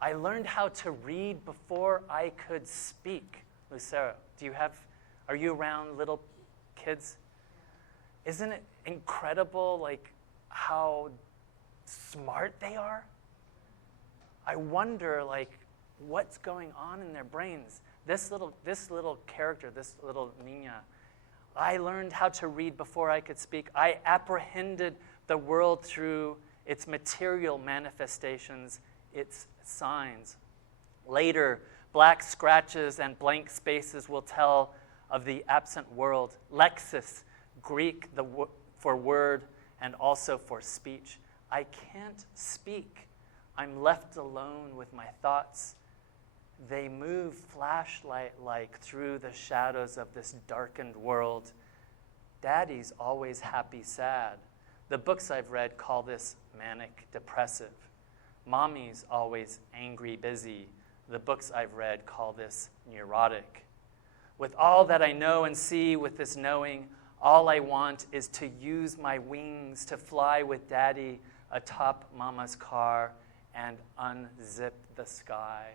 I learned how to read before I could speak. Lucero, are you around little kids? Isn't it incredible, like, how smart they are? I wonder, like, what's going on in their brains. This little character, this little niña, I learned how to read before I could speak. I apprehended the world through its material manifestations, its signs. Later, black scratches and blank spaces will tell of the absent world. Lexis, Greek for word and also for speech. I can't speak. I'm left alone with my thoughts. They move flashlight-like through the shadows of this darkened world. Daddy's always happy, sad. The books I've read call this manic, depressive. Mommy's always angry, busy. The books I've read call this neurotic. With all that I know and see with this knowing, all I want is to use my wings to fly with Daddy atop Mama's car and unzip the sky.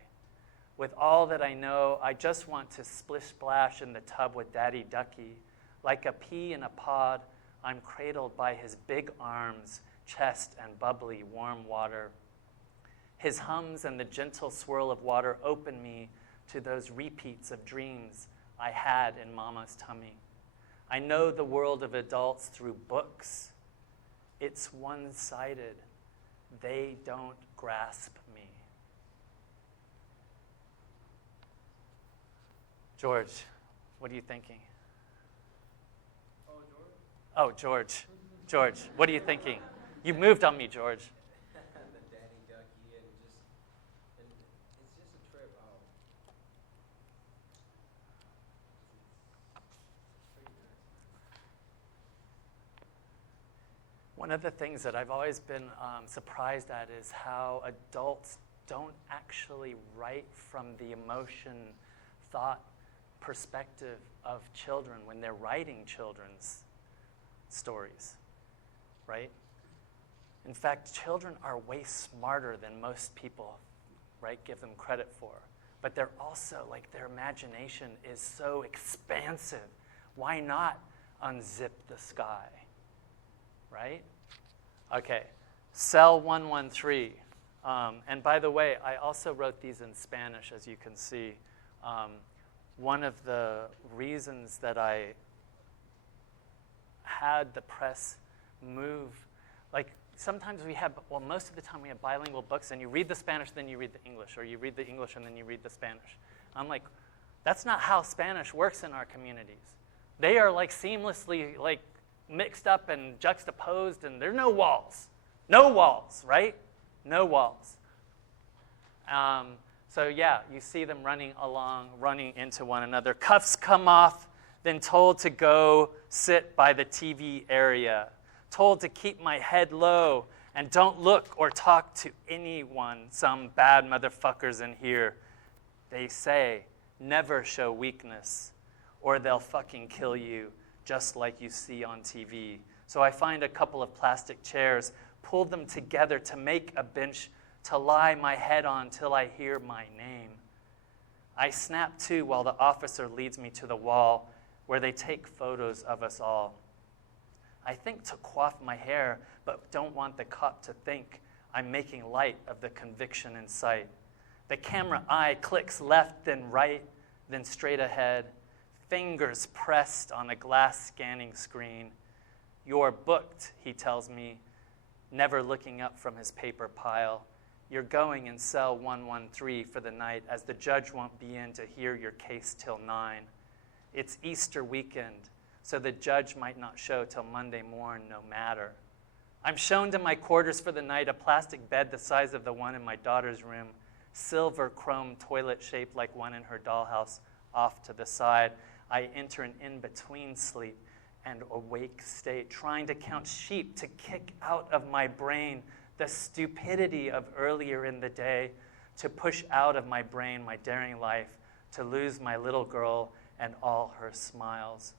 With all that I know, I just want to splish-splash in the tub with Daddy Ducky. Like a pea in a pod, I'm cradled by his big arms, chest, and bubbly warm water. His hums and the gentle swirl of water open me to those repeats of dreams I had in Mama's tummy. I know the world of adults through books. It's one-sided. They don't grasp me. George, what are you thinking? Oh, George? Oh, George. George, what are you thinking? You moved on me, George. The Daddy Ducky and it's just a trip out. One of the things that I've always been surprised at is how adults don't actually write from the emotion, thought, perspective of children when they're writing children's stories, right? In fact, children are way smarter than most people, right, give them credit for. But they're also, like, their imagination is so expansive. Why not unzip the sky, right? Okay, Cell 113. And by the way, I also wrote these in Spanish, as you can see. One of the reasons that I had the press move, like sometimes we have, well, most of the time we have bilingual books and you read the Spanish, then you read the English, or you read the English and then you read the Spanish. I'm like, that's not how Spanish works in our communities. They are like seamlessly like mixed up and juxtaposed, and there are no walls. No walls, right? No walls. So yeah, you see them running along, running into one another. Cuffs come off, then told to go sit by the TV area. Told to keep my head low and don't look or talk to anyone. Some bad motherfuckers in here. They say, never show weakness or they'll fucking kill you, just like you see on TV. So I find a couple of plastic chairs, pull them together to make a bench to lie my head on till I hear my name. I snap to while the officer leads me to the wall where they take photos of us all. I think to coif my hair, but don't want the cop to think I'm making light of the conviction in sight. The camera eye clicks left, then right, then straight ahead, fingers pressed on a glass scanning screen. You're booked, he tells me, never looking up from his paper pile. You're going in cell 113 for the night as the judge won't be in to hear your case till 9. It's Easter weekend, so the judge might not show till Monday morn, no matter. I'm shown to my quarters for the night, a plastic bed the size of the one in my daughter's room, silver chrome toilet shaped like one in her dollhouse off to the side. I enter an in-between sleep and awake state, trying to count sheep to kick out of my brain the stupidity of earlier in the day, to push out of my brain my daring life, to lose my little girl and all her smiles.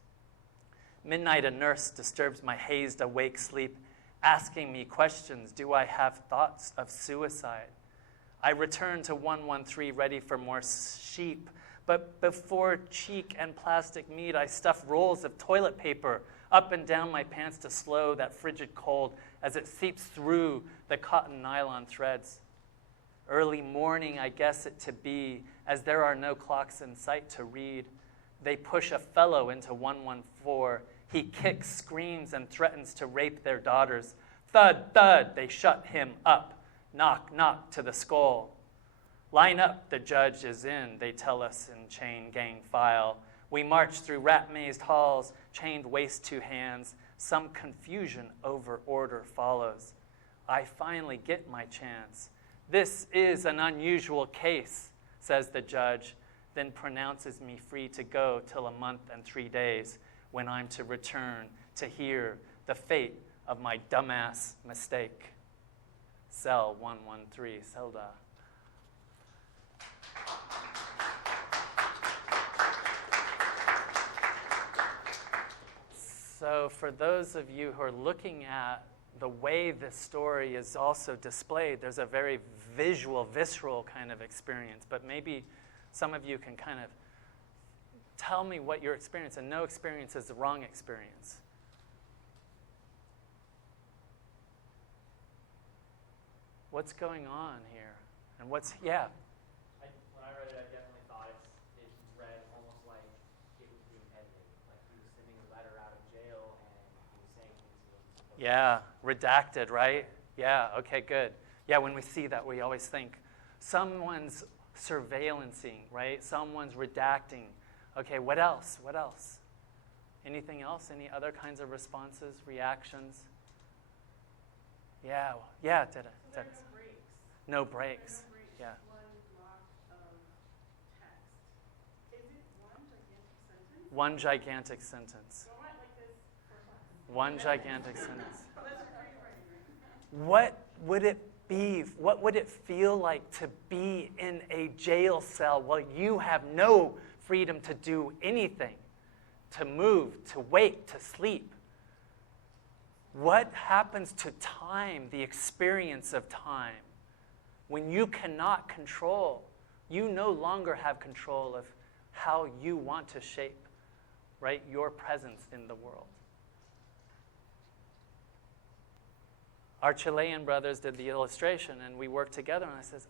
Midnight, a nurse disturbs my hazed awake sleep, asking me questions. Do I have thoughts of suicide? I return to 113 ready for more sheep. But before cheek and plastic meat, I stuff rolls of toilet paper up and down my pants to slow that frigid cold as it seeps through the cotton nylon threads. Early morning, I guess it to be, as there are no clocks in sight to read. They push a fellow into 114. He kicks, screams, and threatens to rape their daughters. Thud, thud, they shut him up. Knock, knock to the skull. Line up, the judge is in, they tell us in chain gang file. We march through rat-mazed halls, chained waist to hands. Some confusion over order follows. I finally get my chance. This is an unusual case, says the judge, then pronounces me free to go till a month and 3 days when I'm to return to hear the fate of my dumbass mistake. Cell 113, Zelda. So for those of you who are looking at the way this story is also displayed, there's a very visual, visceral kind of experience. But maybe some of you can kind of tell me what your experience, and no experience is the wrong experience. What's going on here? And what's, yeah. When I read it, I definitely thought it read almost like it was being edited. Like he was sending a letter out of jail and he was saying things he wasn't supposed to. Yeah, redacted, right? Yeah, okay, good. Yeah, when we see that, we always think someone's surveillancing, right? Someone's redacting. Okay, what else? What else? Anything else? Any other kinds of responses, reactions? Yeah, yeah, did it? So there are no breaks. No breaks. There are no breaks. Yeah. One block of text. Is it one gigantic sentence? One gigantic sentence. So I want like this for fun. One gigantic sentence. That's pretty funny. What would it be? What would it feel like to be in a jail cell while you have no freedom to do anything, to move, to wake, to sleep? What happens to time, the experience of time, when you cannot control? You no longer have control of how you want to shape, right, your presence in the world. Our Chilean brothers did the illustration, and we worked together, and I says,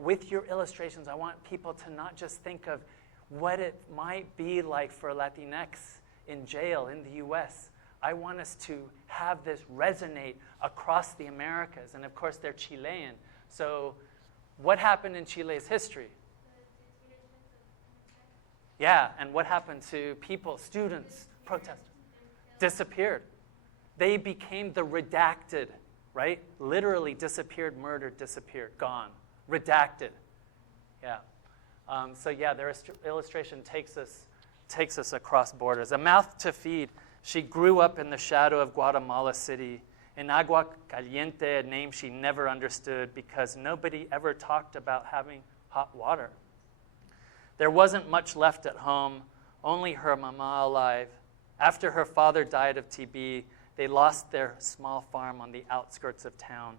with your illustrations, I want people to not just think of what it might be like for Latinx in jail in the U.S. I want us to have this resonate across the Americas. And of course, they're Chilean. So what happened in Chile's history? Yeah, and what happened to people, students, protesters? Disappeared. They became the redacted, right? Literally disappeared, murdered, disappeared, gone, redacted. Yeah. So yeah, their illustration takes us across borders. A mouth to feed. She grew up in the shadow of Guatemala City, in Agua Caliente, a name she never understood because nobody ever talked about having hot water. There wasn't much left at home, only her mama alive. After her father died of TB, they lost their small farm on the outskirts of town.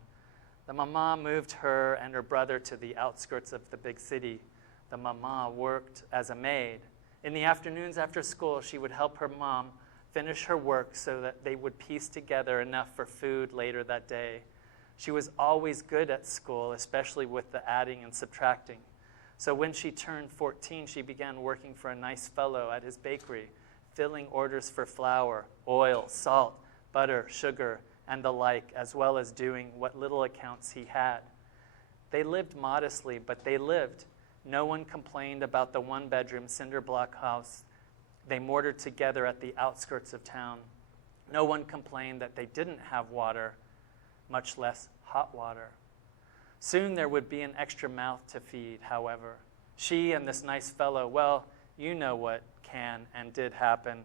The mama moved her and her brother to the outskirts of the big city. The mama worked as a maid. In the afternoons after school, she would help her mom finish her work so that they would piece together enough for food later that day. She was always good at school, especially with the adding and subtracting. So when she turned 14, she began working for a nice fellow at his bakery, filling orders for flour, oil, salt, butter, sugar, and the like, as well as doing what little accounts he had. They lived modestly, but they lived. No one complained about the one-bedroom cinder block house they mortared together at the outskirts of town. No one complained that they didn't have water, much less hot water. Soon there would be an extra mouth to feed, however. She and this nice fellow, well, you know what can and did happen.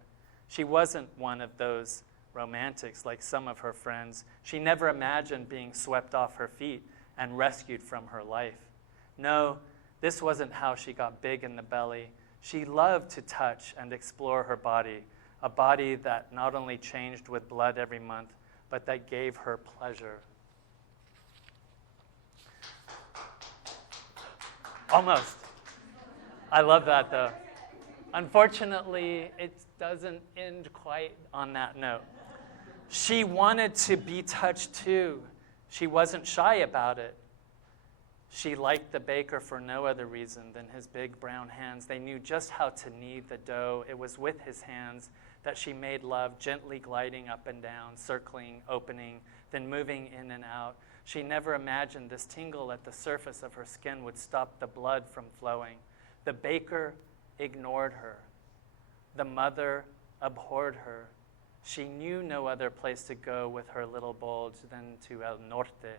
She wasn't one of those romantics like some of her friends. She never imagined being swept off her feet and rescued from her life. No, this wasn't how she got big in the belly. She loved to touch and explore her body, a body that not only changed with blood every month, but that gave her pleasure. Almost. I love that, though. Unfortunately, it doesn't end quite on that note. She wanted to be touched, too. She wasn't shy about it. She liked the baker for no other reason than his big brown hands. They knew just how to knead the dough. It was with his hands that she made love, gently gliding up and down, circling, opening, then moving in and out. She never imagined this tingle at the surface of her skin would stop the blood from flowing. The baker ignored her. The mother abhorred her. She knew no other place to go with her little bulge than to El Norte.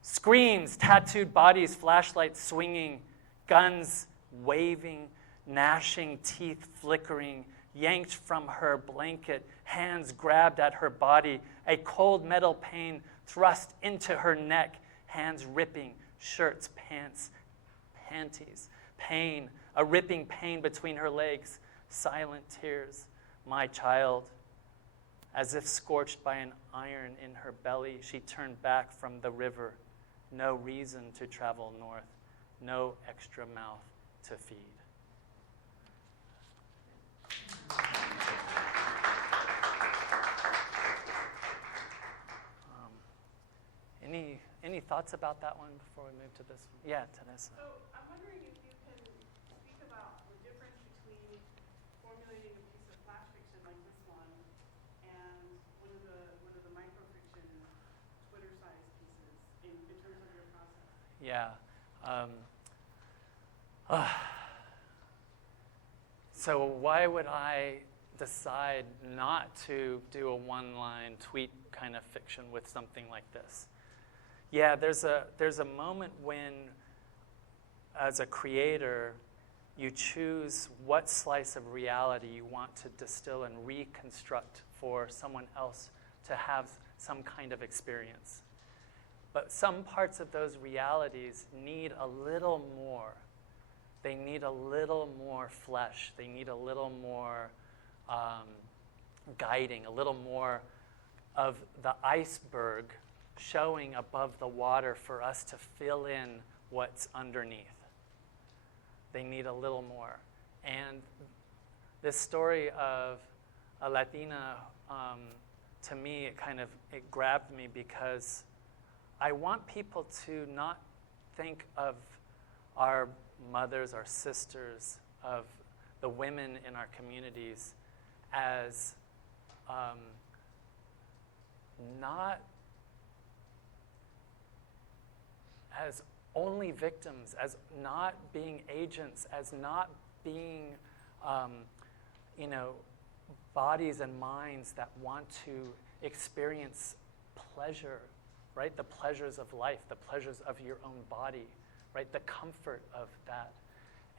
Screams, tattooed bodies, flashlights swinging, guns waving, gnashing teeth flickering, yanked from her blanket, hands grabbed at her body, a cold metal pain thrust into her neck, hands ripping, shirts, pants, panties, pain, a ripping pain between her legs, silent tears. My child, as if scorched by an iron in her belly, she turned back from the river. No reason to travel north, no extra mouth to feed. Any thoughts about that one before we move to this one? Yeah, Teresa. So I'm wondering if you can speak about the difference between formulating a piece of flash fiction like this one and one of the microfiction Twitter-sized pieces in terms of your process. Yeah. So why would I decide not to do a one-line tweet kind of fiction with something like this? Yeah, there's a moment when, as a creator, you choose what slice of reality you want to distill and reconstruct for someone else to have some kind of experience. But some parts of those realities need a little more. They need a little more flesh. They need a little more guiding, a little more of the iceberg showing above the water for us to fill in what's underneath. They need a little more. And this story of a Latina, to me, it grabbed me because I want people to not think of our mothers, our sisters, of the women in our communities as not as only victims, as not being agents, as not being, bodies and minds that want to experience pleasure, right? The pleasures of life, the pleasures of your own body, right? The comfort of that.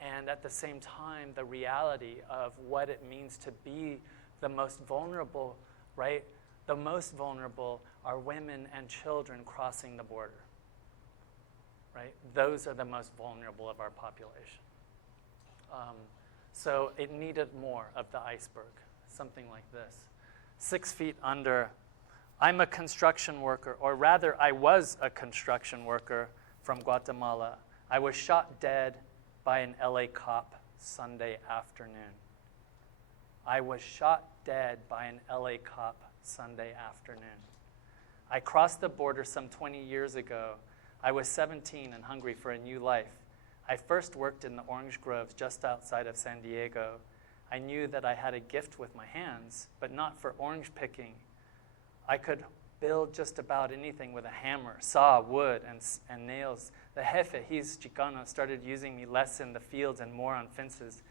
And at the same time, the reality of what it means to be the most vulnerable, right? The most vulnerable are women and children crossing the border. Right? Those are the most vulnerable of our population. So it needed more of the iceberg, something like this. 6 feet under. I'm a construction worker, or rather, I was a construction worker from Guatemala. I was shot dead by an LA cop Sunday afternoon. I was shot dead by an LA cop Sunday afternoon. I crossed the border some 20 years ago. I was 17 and hungry for a new life. I first worked in the orange groves just outside of San Diego. I knew that I had a gift with my hands, but not for orange picking. I could build just about anything with a hammer, saw, wood, and nails. The jefe, he's Chicano, started using me less in the fields and more on fences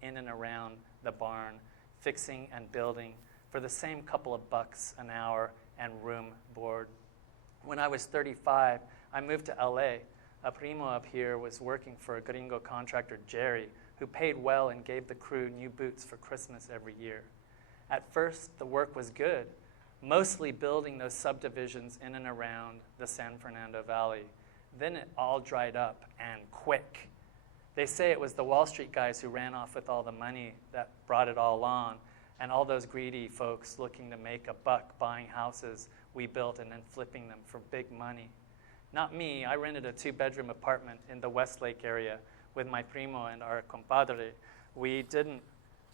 in and around the barn, fixing and building for the same couple of bucks an hour and room board. When I was 35, I moved to LA. A primo up here was working for a gringo contractor, Jerry, who paid well and gave the crew new boots for Christmas every year. At first, the work was good, mostly building those subdivisions in and around the San Fernando Valley. Then it all dried up, and quick. They say it was the Wall Street guys who ran off with all the money that brought it all on, and all those greedy folks looking to make a buck buying houses we built and then flipping them for big money. Not me. I rented a 2-bedroom apartment in the Westlake area with my primo and our compadre. We didn't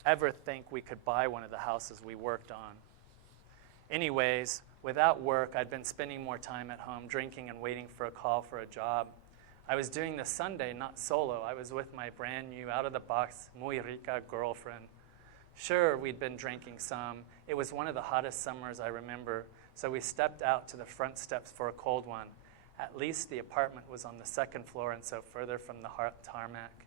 ever think we could buy one of the houses we worked on. Anyways, without work, I'd been spending more time at home drinking and waiting for a call for a job. I was doing this Sunday, not solo. I was with my brand new, out-of-the-box, muy rica girlfriend. Sure, we'd been drinking some. It was one of the hottest summers I remember, so we stepped out to the front steps for a cold one. At least the apartment was on the 2nd floor and so further from the tarmac.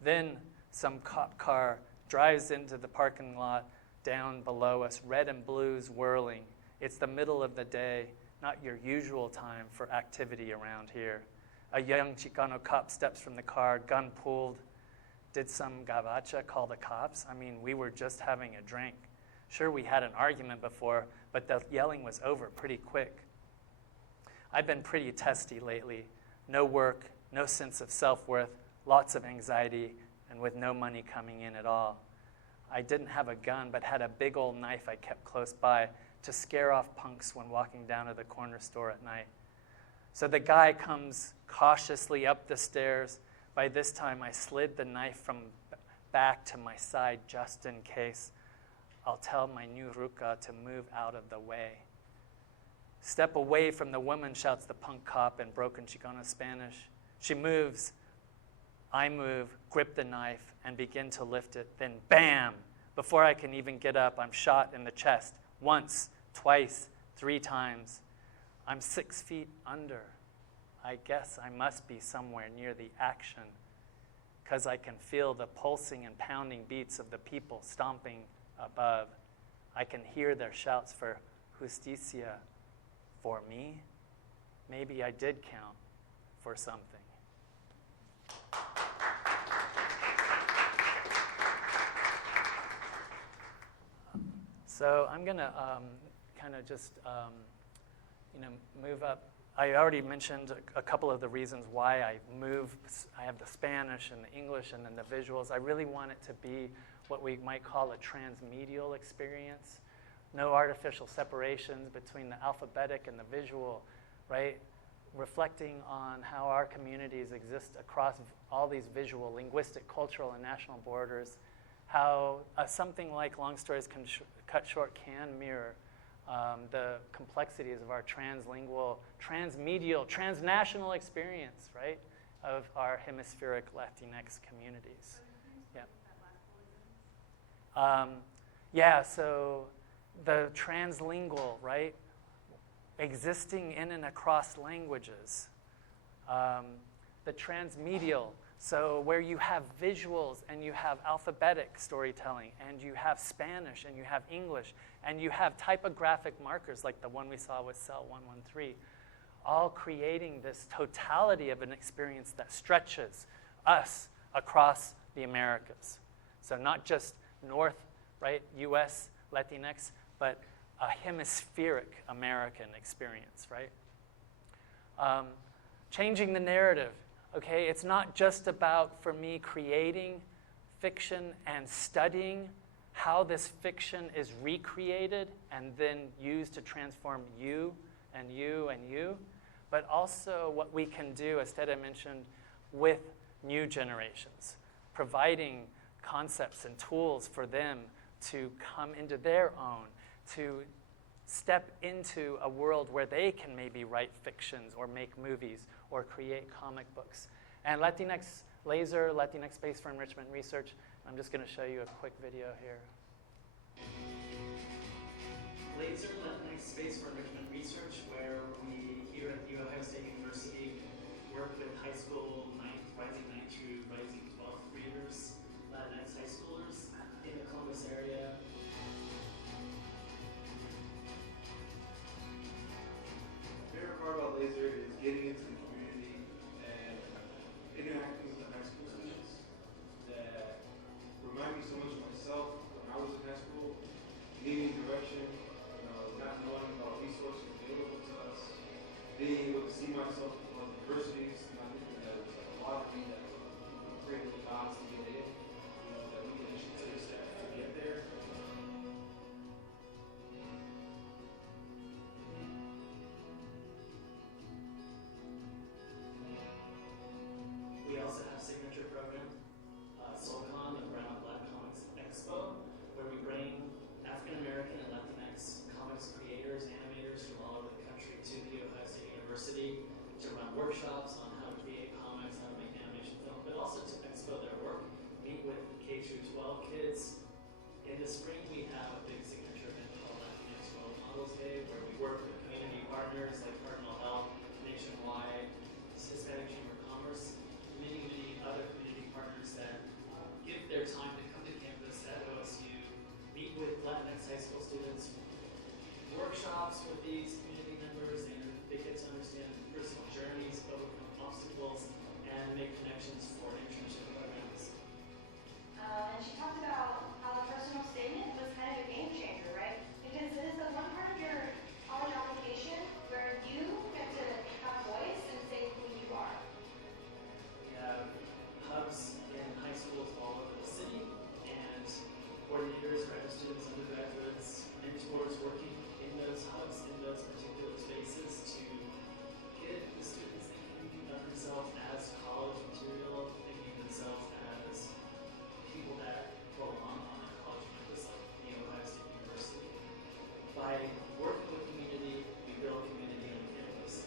Then some cop car drives into the parking lot down below us, red and blues whirling. It's the middle of the day, not your usual time for activity around here. A young Chicano cop steps from the car, gun pulled. Did some gabacha call the cops? I mean, we were just having a drink. Sure, we had an argument before, but the yelling was over pretty quick. I've been pretty testy lately. No work, no sense of self-worth, lots of anxiety, and with no money coming in at all. I didn't have a gun, but had a big old knife I kept close by to scare off punks when walking down to the corner store at night. So the guy comes cautiously up the stairs. By this time, I slid the knife from back to my side just in case. I'll tell my new ruca to move out of the way. Step away from the woman, shouts the punk cop in broken Chicano Spanish. She moves. I move, grip the knife, and begin to lift it. Then bam! Before I can even get up, I'm shot in the chest. Once, twice, 3 times. I'm 6 feet under. I guess I must be somewhere near the action, because I can feel the pulsing and pounding beats of the people stomping above. I can hear their shouts for justicia. For me, maybe I did count for something. So I'm going to kind of just move up. I already mentioned a couple of the reasons why I moved. I have the Spanish and the English and then the visuals. I really want it to be what we might call a transmedial experience. No artificial separations between the alphabetic and the visual, right? Reflecting on how our communities exist across all these visual, linguistic, cultural, and national borders. How something like Long Stories Cut Short can mirror the complexities of our translingual, transmedial, transnational experience, right, of our hemispheric Latinx communities. Yeah. So the translingual, right, existing in and across languages. The transmedial, so where you have visuals and you have alphabetic storytelling and you have Spanish and you have English and you have typographic markers like the one we saw with cell 113, all creating this totality of an experience that stretches us across the Americas. So not just North, right, US, Latinx, but a hemispheric American experience, right? Changing the narrative, okay? It's not just about, for me, creating fiction and studying how this fiction is recreated and then used to transform you and you and you, but also what we can do, as Ted mentioned, with new generations, providing concepts and tools for them to come into their own, to step into a world where they can maybe write fictions or make movies or create comic books. And LatinX Laser, LatinX Space for Enrichment Research, I'm just going to show you a quick video here. Laser, LatinX Space for Enrichment Research, where we here at The Ohio State University work with high school rising 9th through rising 12th graders, Latinx high schoolers in the Columbus area. My favorite part about Laser is getting into the community and interacting with the high school students that remind me so much of myself when I was in high school, needing direction, not knowing about resources available to us, being able to see myself workshops on how to create comics, how to make animation film, but also to expo their work, meet with K through 12 kids. In the spring, we have a big signature event called LatinX Role Models Day, where we work with community partners like Cardinal Health, Nationwide, Hispanic Chamber of Commerce, many other community partners that give their time to come to campus at OSU, meet with Latinx high school students, workshops with these community members, and they get to understand personal journeys, overcome obstacles, and make connections for internship programs. And she talked about how the personal statement was kind of a game changer, right? Because it is the one part of your college application where you get to have voice and say who you are. We have hubs in high schools all over the city, and coordinators, graduate students, undergraduates, mentors working in those hubs, in those particular spaces to get the students thinking of themselves as college material, thinking of themselves as people that belong on a college campus like the Ohio State University. By working with community, we build community on campus.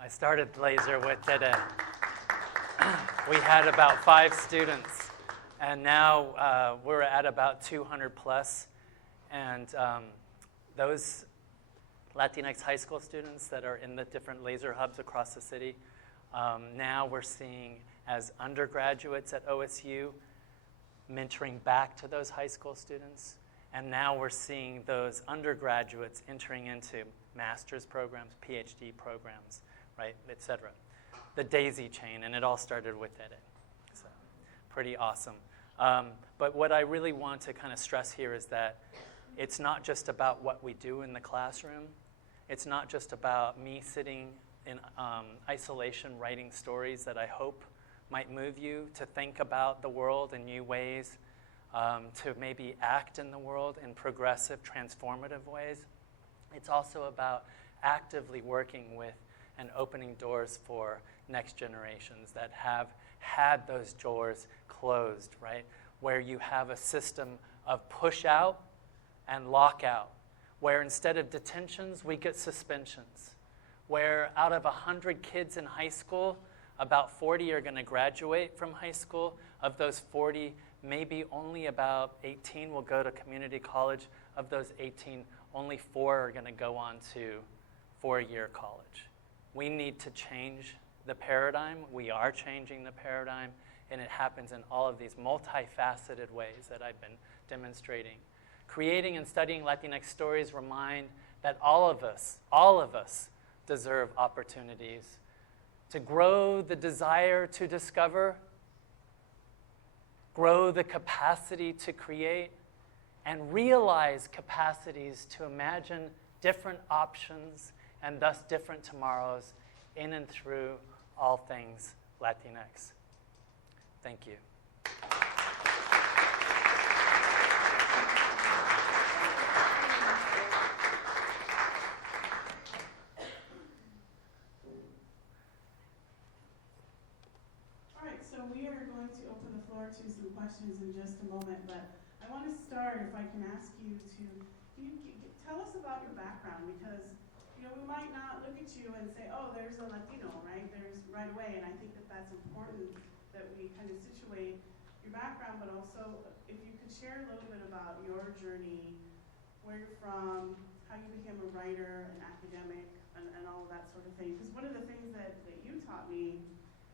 I started Laser with that we had about 5 students, and now we're at about 200 plus. And those Latinx high school students that are in the different laser hubs across the city, now we're seeing as undergraduates at OSU mentoring back to those high school students. And now we're seeing those undergraduates entering into master's programs, PhD programs, right, et cetera. The daisy chain, and it all started with it. So pretty awesome. But what I really want to kind of stress here is that it's not just about what we do in the classroom. It's not just about me sitting in isolation writing stories that I hope might move you to think about the world in new ways, to maybe act in the world in progressive, transformative ways. It's also about actively working with and opening doors for next generations that have had those doors closed, right? Where you have a system of push out and lockout, where instead of detentions, we get suspensions, where out of 100 kids in high school, about 40 are going to graduate from high school. Of those 40, maybe only about 18 will go to community college. Of those 18, only 4 are going to go on to 4-year college. We need to change the paradigm. We are changing the paradigm, and it happens in all of these multifaceted ways that I've been demonstrating. Creating and studying Latinx stories remind that all of us deserve opportunities to grow the desire to discover, grow the capacity to create, and realize capacities to imagine different options and thus different tomorrows in and through all things Latinx. Thank you. All right, so we are going to open the floor to some questions in just a moment, but I want to start, if I can ask you to, tell us about your background, because we might not look at you and say, oh, there's a Latino, right? There's right away, and I think that that's important that we kind of situate your background, but also if you could share a little bit about your journey, where you're from, how you became a writer, an academic, and all of that sort of thing. Because one of the things that you taught me,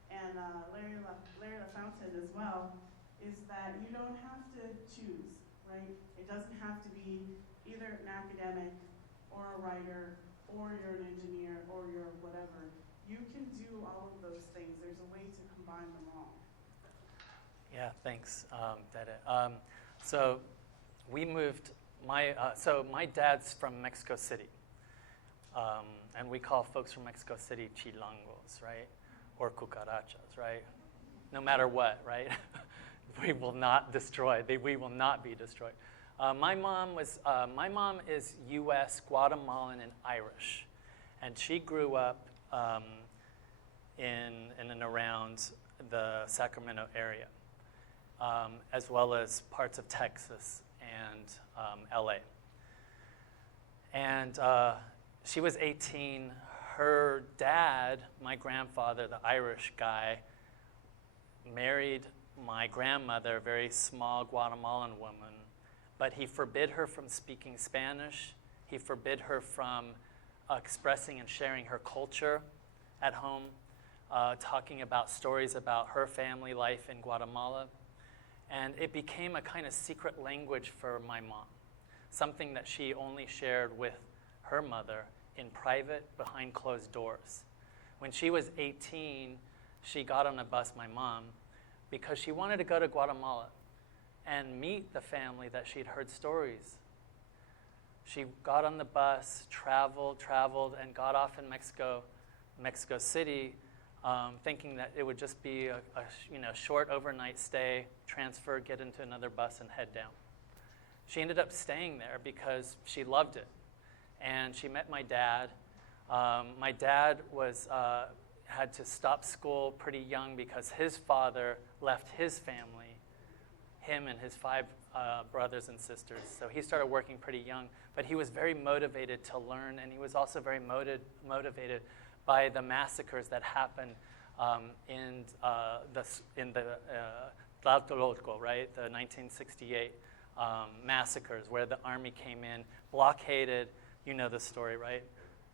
and Larry LaFountain as well, is that you don't have to choose, right? It doesn't have to be either an academic or a writer or you're an engineer or you're whatever. You can do all of those things. There's a way to combine them all. Yeah, thanks, Dede. So we moved, so my dad's from Mexico City. And we call folks from Mexico City chilangos, right? Or cucarachas, right? No matter what, right? We will not destroy. We will not be destroyed. My mom is U.S., Guatemalan, and Irish, and she grew up in and around the Sacramento area, as well as parts of Texas and LA. And she was 18. Her dad, my grandfather, the Irish guy, married my grandmother, a very small Guatemalan woman, but he forbid her from speaking Spanish. He forbid her from expressing and sharing her culture at home, talking about stories about her family life in Guatemala. And it became a kind of secret language for my mom, something that she only shared with her mother in private, behind closed doors. When she was 18, she got on a bus, my mom, because she wanted to go to Guatemala and meet the family that she'd heard stories. She got on the bus, traveled, and got off in Mexico City, thinking that it would just be a short overnight stay, transfer, get into another bus, and head down. She ended up staying there because she loved it. And she met my dad. My dad had to stop school pretty young because his father left his family, him and his 5 brothers and sisters. So he started working pretty young, but he was very motivated to learn, and he was also very motivated by the massacres that happened in the Tlatelolco, right, the 1968 massacres, where the army came in, blockaded, you know the story, right?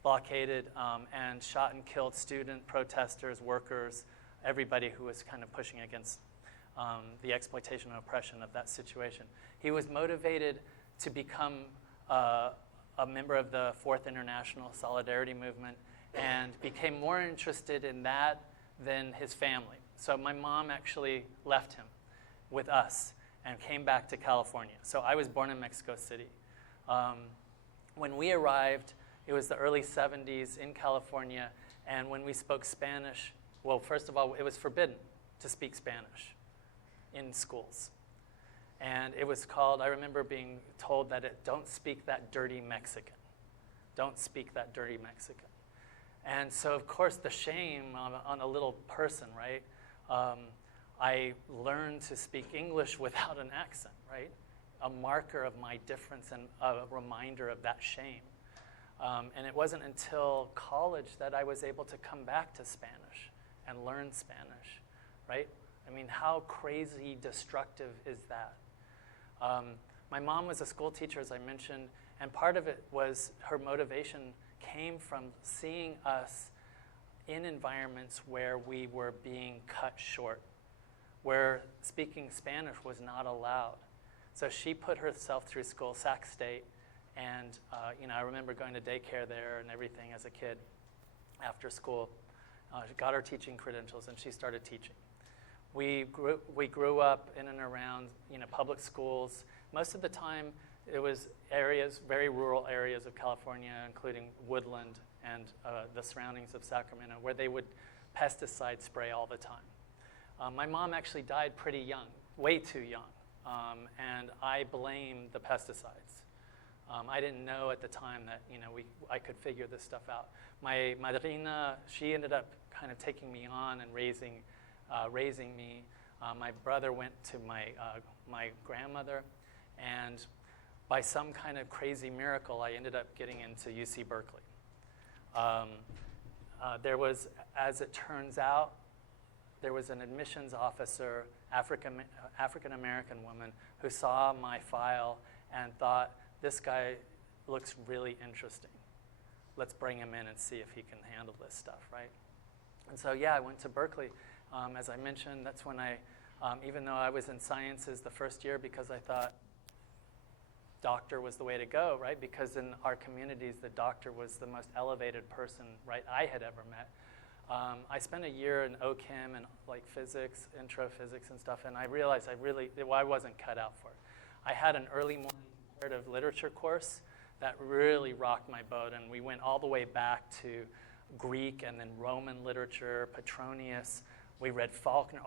Blockaded and shot and killed student protesters, workers, everybody who was kind of pushing against the exploitation and oppression of that situation. He was motivated to become a member of the Fourth International Solidarity Movement and became more interested in that than his family. So my mom actually left him with us and came back to California. So I was born in Mexico City. When we arrived, it was the early 70s in California, and when we spoke Spanish, well, first of all, it was forbidden to speak Spanish in schools. And it was called, I remember being told that don't speak that dirty Mexican. Don't speak that dirty Mexican. And so, of course, the shame on a little person, right? I learned to speak English without an accent, right? A marker of my difference and a reminder of that shame. And it wasn't until college that I was able to come back to Spanish and learn Spanish, right? I mean, how crazy destructive is that? My mom was a school teacher, as I mentioned, and part of it was her motivation came from seeing us in environments where we were being cut short, where speaking Spanish was not allowed. So she put herself through school, Sac State, and I remember going to daycare there and everything as a kid after school. She got her teaching credentials, and she started teaching. We grew up in and around public schools. Most of the time, it was areas, very rural areas of California, including Woodland and the surroundings of Sacramento, where they would pesticide spray all the time. My mom actually died pretty young, way too young. And I blame the pesticides. I didn't know at the time that I could figure this stuff out. My madrina, she ended up kind of taking me on and raising me. My brother went to my grandmother, and by some kind of crazy miracle, I ended up getting into UC Berkeley. There was, as it turns out, there was an admissions officer, African-American woman, who saw my file and thought, this guy looks really interesting. Let's bring him in and see if he can handle this stuff, right? And so, yeah, I went to Berkeley. As I mentioned, that's when even though I was in sciences the first year, because I thought doctor was the way to go, right? Because in our communities, the doctor was the most elevated person, right, I had ever met. I spent a year in OChem and physics, intro physics and stuff, and I realized I wasn't cut out for it. I had an early morning comparative literature course that really rocked my boat, and we went all the way back to Greek and then Roman literature, Petronius. We read Faulkner,